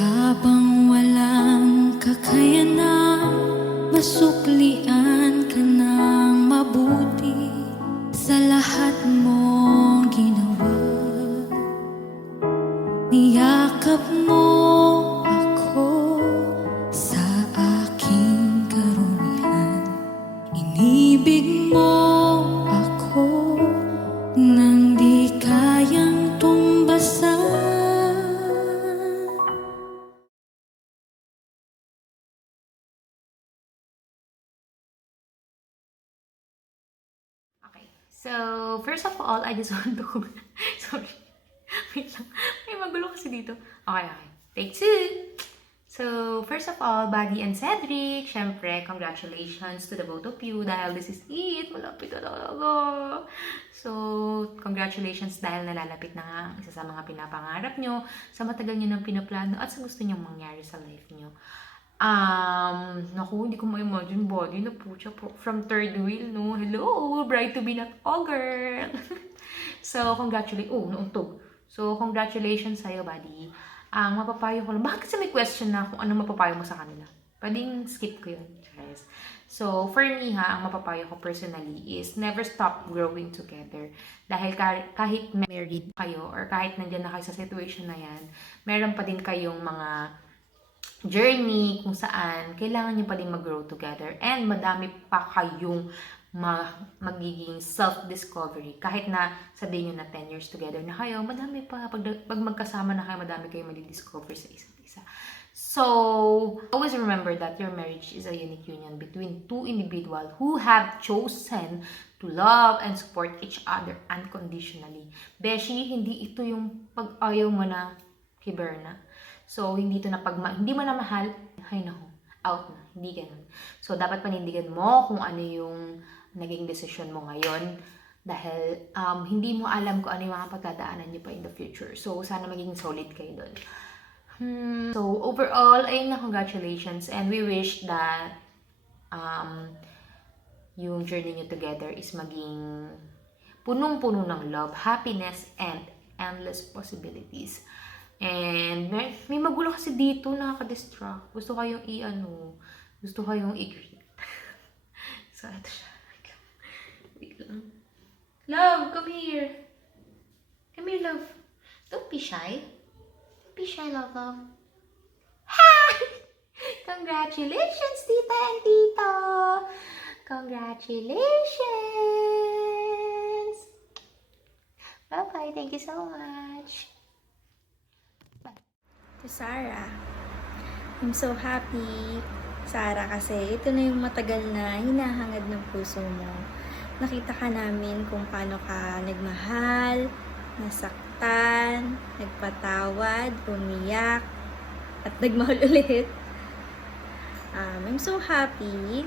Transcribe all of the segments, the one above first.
Habang walang kakayanan, masuklian ka ng mabuti sa lahat mong ginawa. Niyakap mo ako sa aking karumihan. Inibig mo ako nang di kayang tumbasan. Okay, so first of all, I just want to sorry, wait lang, may magulo kasi dito. Okay, take 2. So first of all, Buddy and Cedric, syempre, congratulations to the both of you dahil this is it, malapit na talaga. So congratulations dahil nalalapit na nga isa sa mga pinapangarap nyo, sa matagal nyo nang pinaplano at sa gusto nyong mangyari sa life nyo. Naku, hindi ko ma-imagine Body na po siya from third wheel, no? Hello, bride to be not all girl. So, nauntog. So, congratulations sa'yo, Buddy. Ang mapapayo ko lang, bakit kasi may question na kung ano mapapayo mo sa kanila? Pwedeng skip ko yun, guys. So, for me ang mapapayo ko personally is never stop growing together. Dahil kahit married kayo or kahit nandiyan na kayo sa situation na yan, meron pa din kayong mga journey kung saan kailangan nyo pa din mag-grow together and madami pa kayong magiging self-discovery. Kahit na sabihin nyo na 10 years together na kayo, madami pa, pag magkasama na kayo, madami kayo mali-discover sa isa't isa. So, always remember that your marriage is a unique union between two individuals who have chosen to love and support each other unconditionally. Beshi, hindi ito yung pag-ayaw mo na kay Berna. So, hindi ito na hindi mo na mahal, ay naku, out na. Hindi ganun. So, dapat panindigan mo kung ano yung naging decision mo ngayon dahil hindi mo alam kung ano yung mga pagdadaanan niyo pa in the future. So, sana maging solid kayo doon. So, overall, ayun na, congratulations. And we wish that yung journey niyo together is maging punong-puno ng love, happiness, and endless possibilities. And may magulo kasi dito, nakaka-distract. Gusto kayong gusto kayong i-greet. So, ito siya. Wait lang. Love, come here. Come here, love. Don't be shy. Don't be shy, love. Hi! Congratulations, tita and tito! Congratulations! Bye-bye. Thank you so much. To Sarah. I'm so happy, Sarah, kasi ito na yung matagal na hinahangad ng puso mo. Nakita ka namin kung paano ka nagmahal, nasaktan, nagpatawad, umiyak, at nagmahal ulit. I'm so happy.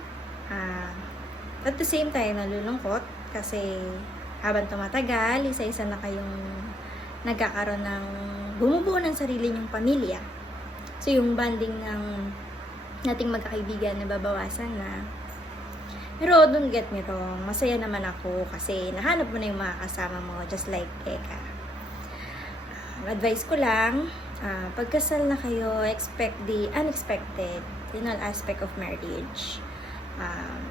At the same time, nalulungkot kasi habang tumatagal, isa-isa na kayong nagkakaroon ng bumubuo ng sarili niyong pamilya. So, yung bonding ng nating magkakaibigan na babawasan na. Pero, don't get me wrong, masaya naman ako kasi nahanap mo na yung mga kasama mo, just like Eka. Advice ko lang, pagkasal na kayo, expect the unexpected in all aspect of marriage.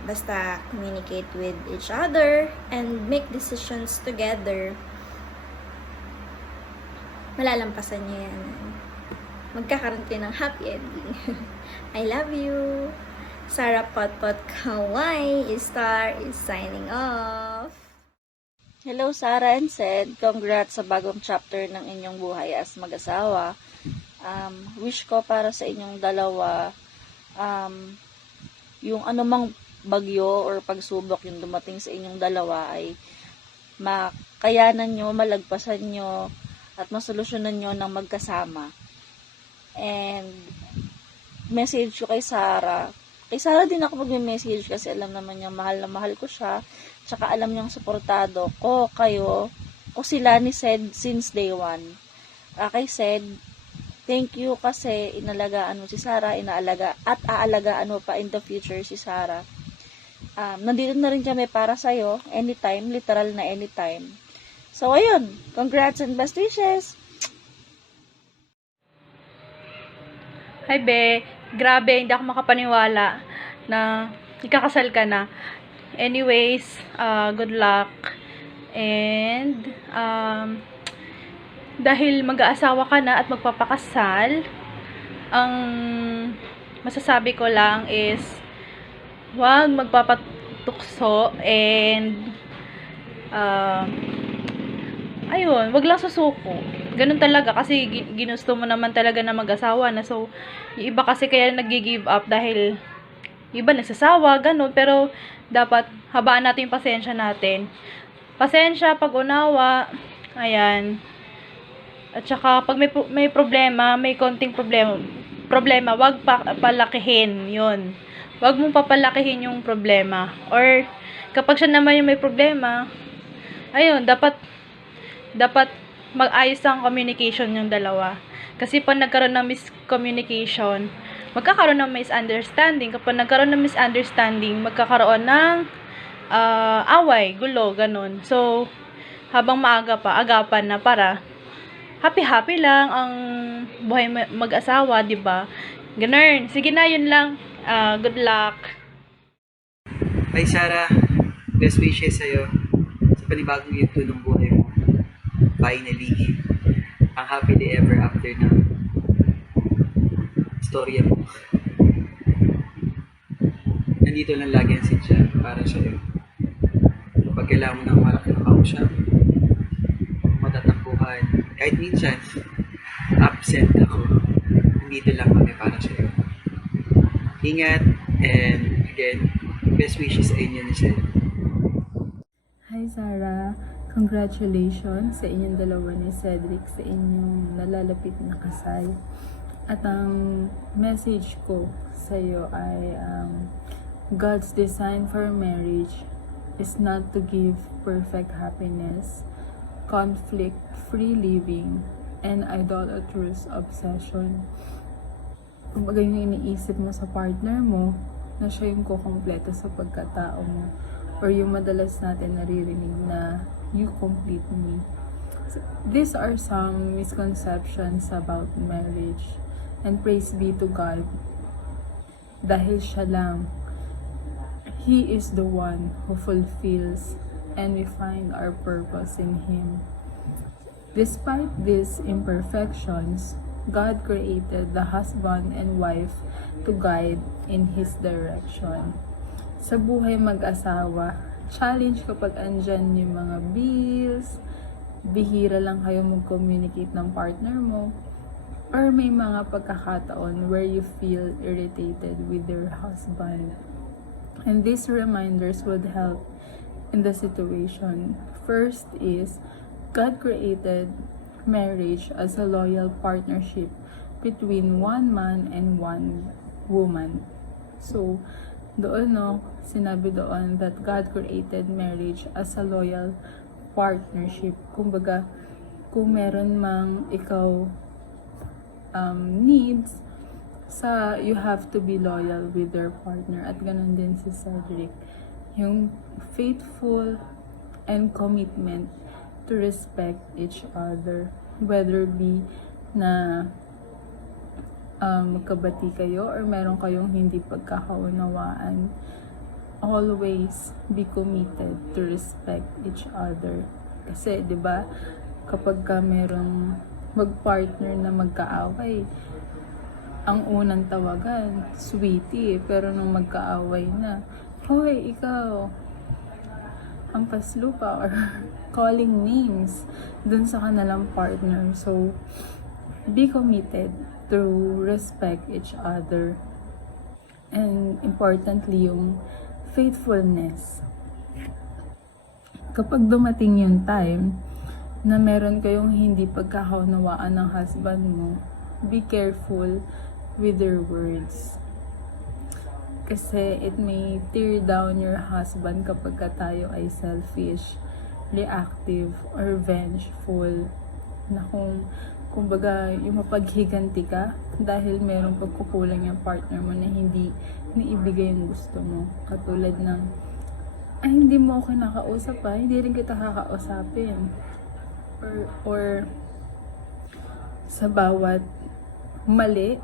Basta communicate with each other and make decisions together. Malalampasan niyo yan. Magkakaroon kayo ng happy ending. I love you. Sarah Potpot Kawai Star is signing off. Hello Sarah and Sed. Congrats sa bagong chapter ng inyong buhay as mag-asawa. Wish ko para sa inyong dalawa yung anumang bagyo or pagsubok yung dumating sa inyong dalawa ay makayanan nyo, malagpasan nyo, at masolusyonan nyo ng magkasama. And message ko kay Sarah. Kay Sarah din ako mag-message kasi alam naman niya mahal na mahal ko siya. Tsaka alam niyang suportado ko, kayo, o sila ni Sed since day one. Kay Sed, thank you kasi inalagaan mo si Sarah, aalagaan mo pa in the future si Sarah. Nandito na rin kami para sa'yo, anytime, literal na anytime. So, ayun. Congrats and best wishes! Hi, be. Grabe, hindi ako makapaniwala na ikakasal ka na. Anyways, good luck. And, dahil mag-aasawa ka na at magpapakasal, ang masasabi ko lang is, huwag magpapatukso and, ayun, wag lang susuko. Ganun talaga kasi ginusto mo naman talaga na mag-asawa na. So, yung iba kasi kaya nag-give up dahil iba nagsasawa, ganun. Pero, dapat habaan natin yung pasensya natin. Pasensya, pag-unawa, ayan. At saka, pag may problema, may konting problema, wag palakihin, yun. Wag mong papalakihin yung problema. Or, kapag siya naman yung may problema, ayun, dapat mag-ayos ang communication yung dalawa. Kasi pag nagkaroon ng miscommunication, magkakaroon ng misunderstanding. Kapag nagkaroon ng misunderstanding, magkakaroon ng away, gulo, ganun. So, habang maaga pa, agapan na para happy-happy lang ang buhay mag-asawa, di ba? Ganun. Sige na, yun lang. Good luck. Hi Sarah, best wishes sa'yo sa panibagong yugto ng buhay mo. Finally, ang happily ever after na storya mo. Nandito lang lagi ang sitya para sa'yo. Kapag kailangan mo ng umarap na kausap, matatampuhan, kahit minsan, absent ako, nandito lang kami para sa'yo. Ingat, and again, best wishes sa inyo ni Seth. Hi Sarah, congratulations sa inyong dalawa ni Cedric sa inyong nalalapit na kasal. At ang message ko sa iyo ay God's design for marriage is not to give perfect happiness, conflict-free living, and idolatrous obsession. Kumbaga yung iniisip mo sa partner mo na siya yung kukumpleto sa pagkatao mo. Or yung madalas natin naririnig na you complete me. So, these are some misconceptions about marriage. And praise be to God. Dahil siya lang. He is the one who fulfills and we find our purpose in Him. Despite these imperfections, God created the husband and wife to guide in His direction. Sa buhay mag-asawa, challenge kapag andyan yung mga bills, bihira lang kayo mag-communicate ng partner mo, or may mga pagkakataon where you feel irritated with your husband. And these reminders would help in the situation. First is, God created marriage as a loyal partnership between one man and one woman. So, doon sinabi doon that God created marriage as a loyal partnership. Kumbaga, kung meron mang ikaw needs, you have to be loyal with your partner. At ganun din si Cedric. Yung faithful and commitment to respect each other. Whether be na magkabati kayo or meron kayong hindi pagkakaunawaan, always be committed to respect each other. Kasi, di ba, kapag ka merong mag-partner na magkaaway, ang unang tawagan, sweetie, pero nung magkaaway na, hoy, ikaw, ang paslupa, or calling names dun sa kanilang partner. So, be committed to respect each other. And importantly, yung faithfulness. Kapag dumating yung time na meron kayong hindi pagkakaunawaan ng husband mo, be careful with your words. Kasi it may tear down your husband kapag tayo ay selfish, reactive, or vengeful. Na kumbaga, yung mapaghiganti ka dahil merong pagkukulang yung partner mo na hindi naibigay yung gusto mo. Katulad ng, ay, hindi mo ako nakausap hindi rin kita kakausapin. Or sa bawat mali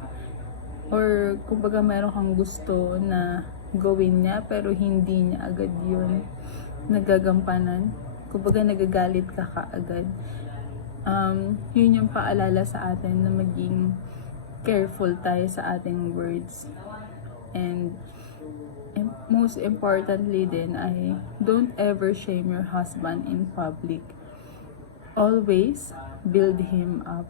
or kumbaga meron kang gusto na gawin niya pero hindi niya agad yun nagagampanan, kumbaga nagagalit ka kaagad. Yun yung paalala sa atin na maging careful tayo sa ating words. And most importantly din ay don't ever shame your husband in public. Always build him up.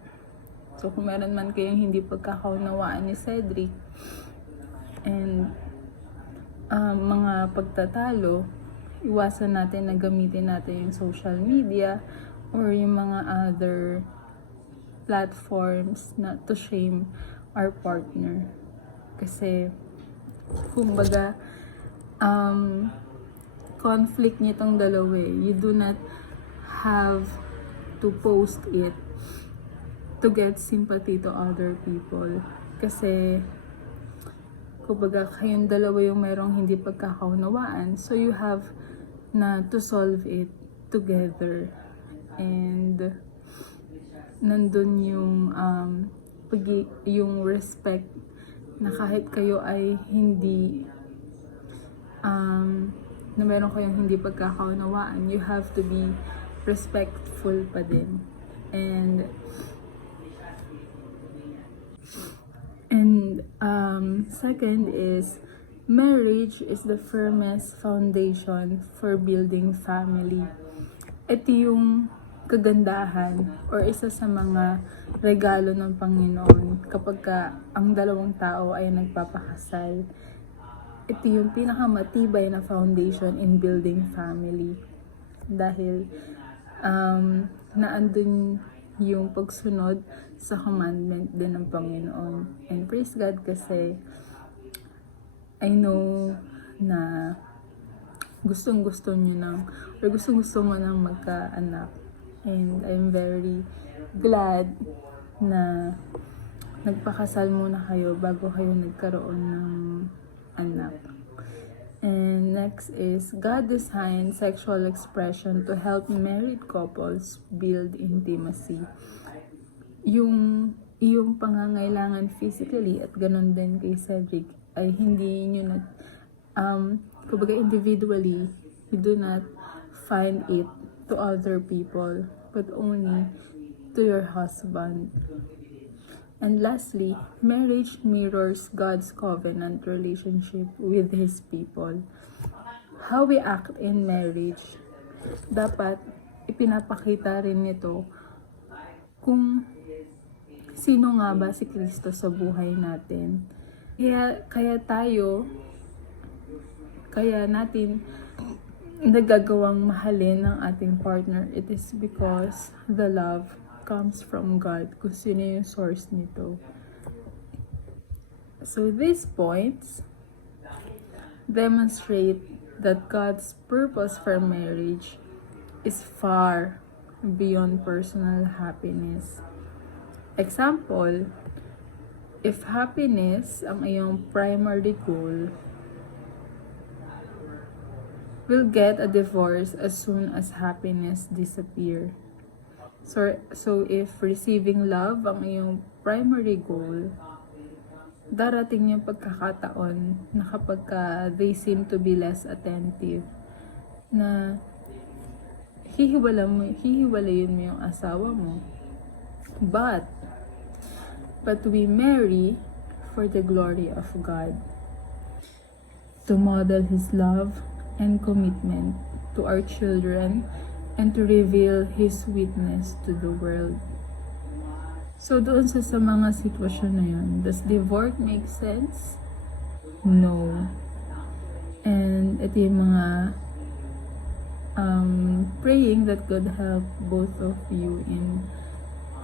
So kung meron man kayong hindi pagkakaunawaan ni Cedric and mga pagtatalo, iwasan natin na gamitin natin yung social media or yung mga other platforms na to shame our partner. Kasi kumbaga conflict nitong dalawa eh. You do not have to post it to get sympathy to other people. Kasi kumbaga kayong dalawa yung merong hindi pagkakaunawaan, so you have na to solve it together. And nandun yung respect na kahit kayo ay hindi na meron kayong hindi pagkakaunawaan, you have to be respectful pa din. And second is, marriage is the firmest foundation for building family. Ito yung kagandahan or isa sa mga regalo ng Panginoon kapag ang dalawang tao ay nagpapakasal. Ito yung pinakamatibay na foundation in building family. Dahil naandun yung pagsunod sa commandment din ng Panginoon. And praise God kasi I know na gustong-gusto nyo nang or gustong-gusto mo nang magkaanak. And I'm very glad na nagpakasal muna kayo bago kayo nagkaroon ng anak. And next is, God designed sexual expression to help married couples build intimacy. Yung iyong pangangailangan physically at ganun din kay Cedric ay hindi nyo na kumbaga individually, you do not find it to other people but only to your husband. And lastly, marriage mirrors God's covenant relationship with His people. How we act in marriage, dapat ipinapakita rin nito kung sino nga ba si Kristo sa buhay natin. Kaya natin nagagawang mahalin ng ating partner. It is because the love comes from God, kung sino yung source nito. So these points demonstrate that God's purpose for marriage is far beyond personal happiness. Example, if happiness ang iyong primary goal, we'll get a divorce as soon as happiness disappears. So if receiving love ang iyong primary goal, darating yung pagkakataon na kapag they seem to be less attentive, na hihiwalayin mo yung asawa mo. But we marry for the glory of God, to model His love and commitment to our children, and to reveal His witness to the world. So doon sa mga sitwasyon na yun, does divorce make sense? No. And ito yung mga praying that God help both of you in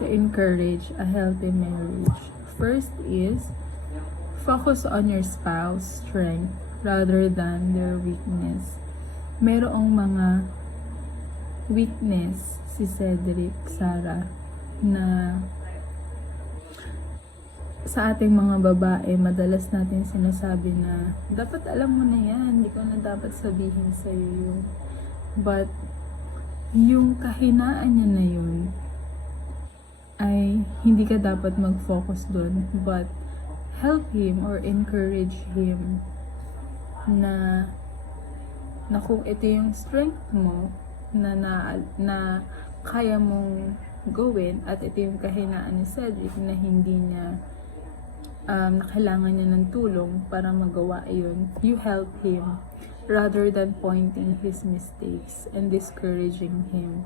to encourage a healthy marriage. First is, focus on your spouse's strength rather than their weakness. Merong mga weakness si Cedric, Sarah, na sa ating mga babae, madalas natin sinasabi na dapat alam mo na yan, hindi ko na dapat sabihin sa'yo yun. But yung kahinaan niya na yun ay hindi ka dapat mag-focus doon, but help him or encourage him na kung ito yung strength mo na kaya mong gawin at ito yung kahinaan ni Cedric na hindi niya na kailangan niya ng tulong para magawa yun, you help him rather than pointing his mistakes and discouraging him.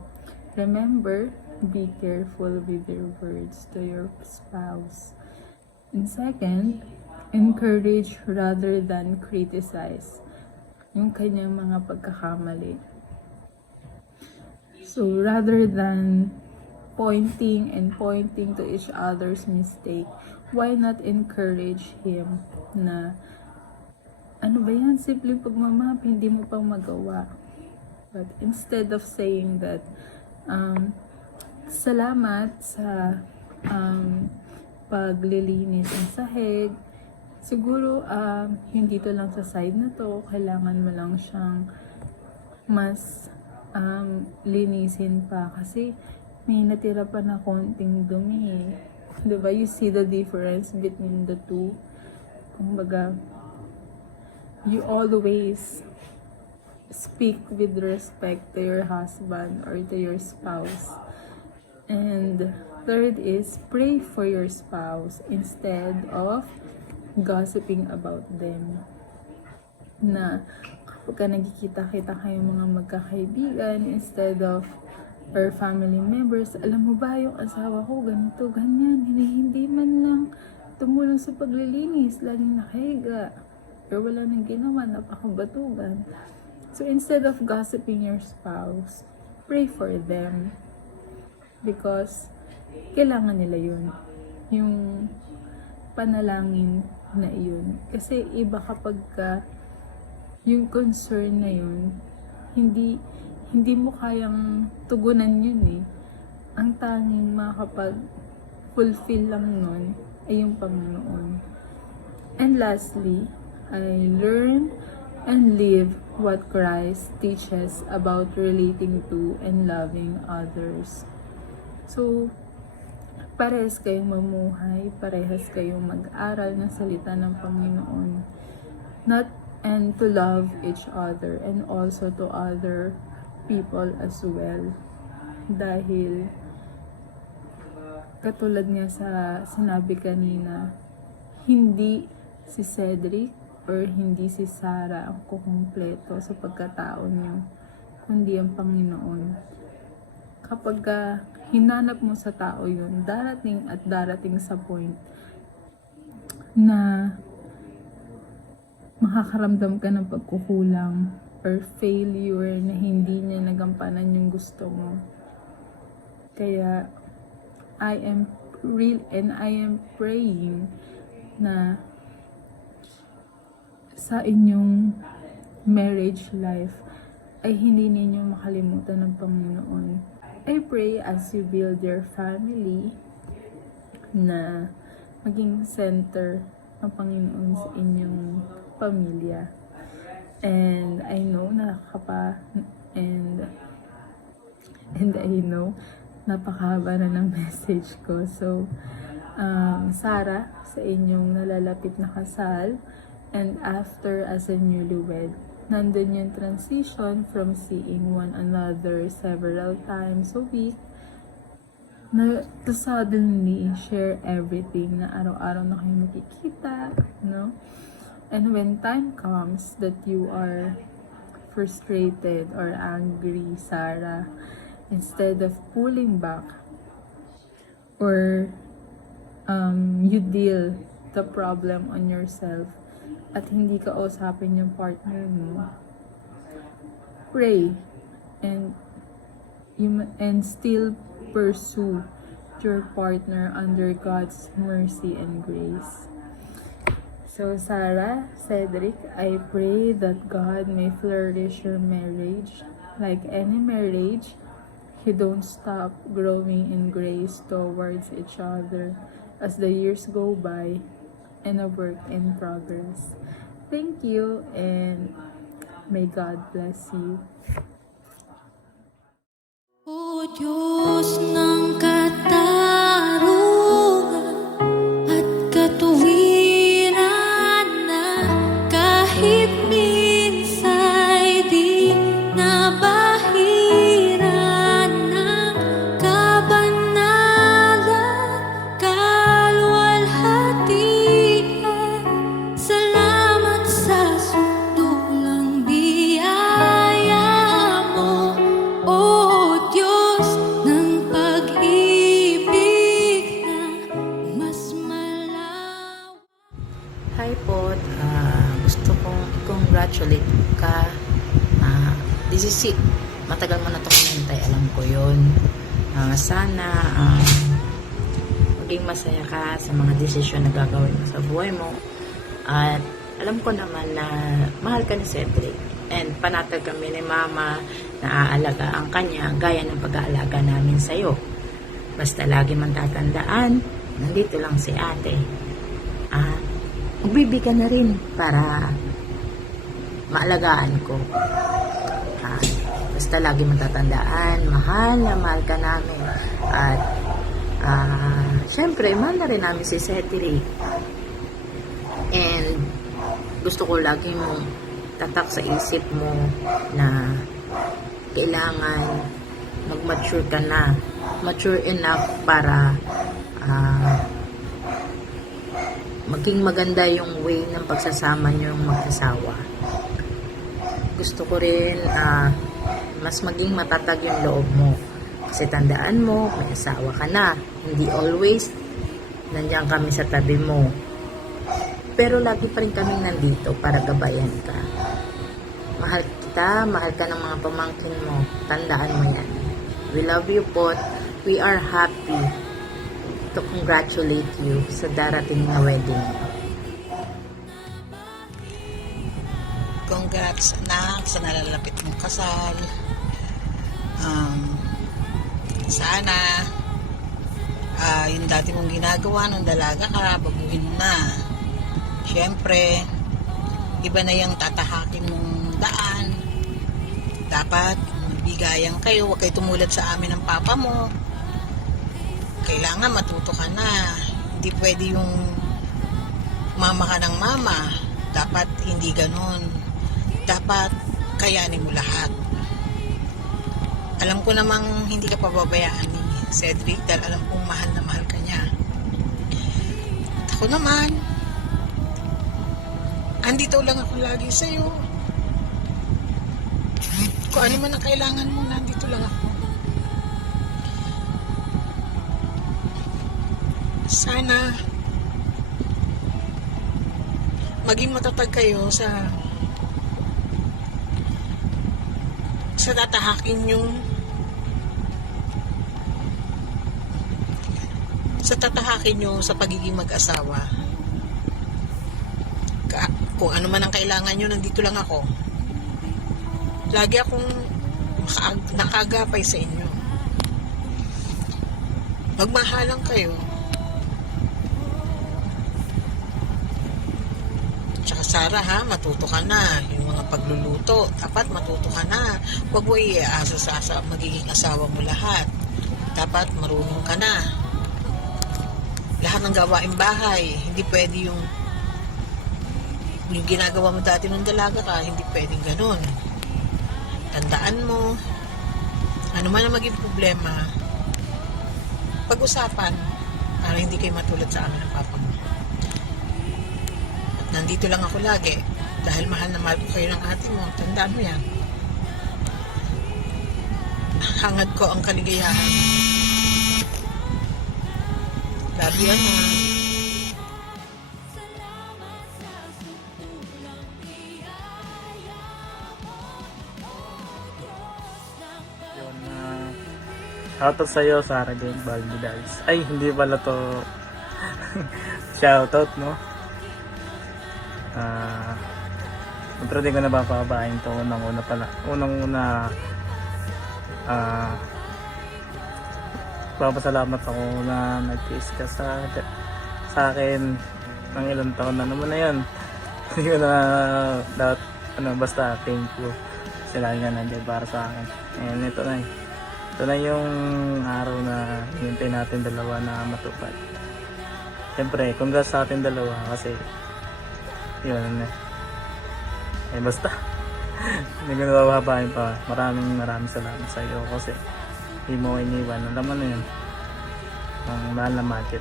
Remember, be careful with your words to your spouse. And second, encourage rather than criticize yung kanyang mga pagkakamali. So rather than pointing to each other's mistake, why not encourage him na ano ba yan, simpleng pagmamap, hindi mo pang magawa. But instead of saying that, salamat sa paglilinis ng sahig, siguro hindi to lang sa side na to, kailangan mo lang siyang mas linisin pa kasi may natira pa na konting dumi. Diba? You see the difference between the two. Kumbaga, you always speak with respect to your husband or to your spouse. And third is, pray for your spouse instead of gossiping about them. Na kapag nagkikita-kita kayong mga magkakaibigan, instead of or family members, alam mo ba yung asawa ko ganito, ganyan, hindi man lang tumulong sa paglilinis, laging nakahiga, or wala nang ginawa, napakabatugan. So instead of gossiping your spouse, pray for them because kailangan nila yun, yung panalangin na yun. Kasi iba kapag yung concern na yun, hindi mo kayang tugunan yun eh. Ang tanging makakapag-fulfill lang nun ay yung Panginoon. And lastly, I learn and live what Christ teaches about relating to and loving others. So, parehas kayong mamuhay, parehas kayong mag-aral ng salita ng Panginoon. And to love each other and also to other people as well. Dahil katulad nga sa sinabi kanina, hindi si Cedric or hindi si Sarah ang kukumpleto sa pagkatao niyo, kundi ang Panginoon. Kapag hinanap mo sa tao yun, darating sa point na makakaramdam ka ng pagkukulang or failure na hindi niya nagampanan yung gusto mo. Kaya I am praying na sa inyong marriage life ay hindi ninyo makalimutan ng Panginoon. I pray as you build your family na maging center ng Panginoon sa inyong pamilya. And I know and I know napakahaba na ng message ko. So, Sarah, sa inyong nalalapit na kasal, and after as a newlywed, nandun yung transition from seeing one another several times a week na to suddenly share everything na araw-araw na kayo makikita, no? And when time comes that you are frustrated or angry, Sarah, instead of pulling back or you deal the problem on yourself at hindi ka usapin yung partner mo, pray and still pursue your partner under God's mercy and grace. So Sarah, Cedric, I pray that God may flourish your marriage. Like any marriage, you don't stop growing in grace towards each other as the years go by and a work in progress. Thank you and may God bless you. O Diyos ng katarungan at katuwiran, Hi po, gusto kong congratulate ka. This is it. Matagal mo na ito kumintay, alam ko yun. Sana maging masaya ka sa mga desisyon na gagawin mo sa buhay mo. At alam ko naman na mahal ka ni Cedric. And panatag kami ni Mama na aalagaan kanya gaya ng pag-aalaga namin sa'yo. Basta lagi man tatandaan, nandito lang si ate. Magbibigyan na rin para maalagaan ko. Basta lagi man tatandaan, mahal na mahal ka namin. At syempre, mahal na rin namin si Cedric. And gusto ko lagi mong tatak sa isip mo na kailangan mag-mature ka na. Mature enough para maging maganda yung way ng pagsasama nyo yung mag-asawa. Gusto ko rin mas maging matatag yung loob mo. Kasi tandaan mo, may asawa ka na. Hindi always nandiyan kami sa tabi mo. Pero lagi pa rin kami nandito para gabayan ka. Mahal kita, mahal ka ng mga pamangkin mo. Tandaan mo yan. We love you po. We are happy to congratulate you sa darating na wedding. Congrats anak sa nalalapit mong kasal. Sana yung dati mong ginagawa nung dalaga ka, baguhin mo na. Siyempre, iba na yung tatahakin mong daan. Dapat bigayan kayo, huwag kayo tumulad sa amin ng papa mo. Kailangan matuto ka na. Hindi pwede yung mama ka ng mama. Dapat hindi ganon. Dapat kayanin mo lahat. Alam ko namang hindi ka pababayaan ni Cedric dahil alam kong mahal na mahal ka niya. At ako naman, andito lang ako lagi sa'yo. Kung ano man ang kailangan mo, nandito lang ako. Sana maging matatag kayo sa tatahakin yung nyo sa pagiging mag-asawa. Kung ano man ang kailangan nyo, nandito lang ako. Lagi akong nakagapay sa inyo. Magmahalan kayo. Tsaka Sarah ha, matuto ka na. Yung mga pagluluto, dapat matuto ka na. Huwag mo iaasa sa magiging asawa mo lahat. Dapat marunong ka na. Lahat ng gawaing bahay, hindi pwede yung ginagawa mo dati nung dalaga ka, hindi pwedeng ganun. Tandaan mo, ano man ang maging problema, pag-usapan para hindi kayo matulad sa amin ng papa mo. At nandito lang ako lagi dahil mahal na mahal ko kayo ng ate mo. Tandaan mo yan. Hangad ko ang kaligayahan. Love you, Ana. Yun, shoutout sa'yo, Sarah Jane Balmidals. Ay, hindi pala to shoutout, no? Pero di ko na papabain to. Unang-una pala. Unang-una, papasalamat ako na nag-kiss ka sa akin ng ilang taon na naman na yun. Hindi ko na dapat, basta thank you. Kasi lagi nga nandiyan para sa akin. And ito na ito na yung araw na hintay natin dalawa na matupad. Siyempre, congrats sa atin dalawa kasi yun basta hindi ko nabababain pa. Maraming salamat sa iyo kasi hindi mo iniwan. Alam mo na yun, ang mahal na market.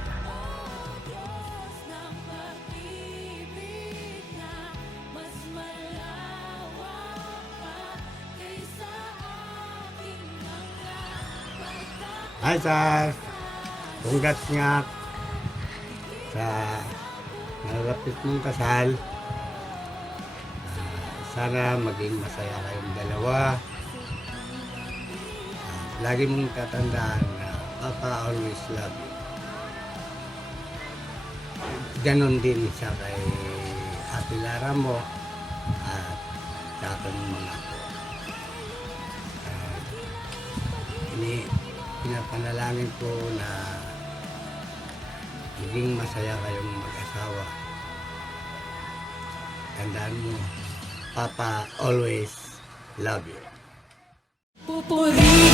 Hi, Sar. Congrats nga sa Malapit mong kasal. Sana maging masaya kayong dalawa. Lagi mong tatandaan na Papa always love you. Ganon din siya kay Ate Lara mo at sa aking mga apo. Pinapanalangin ko na maging masaya kayong mag-asawa. Tandaan mo, Papa always love you. Pupuri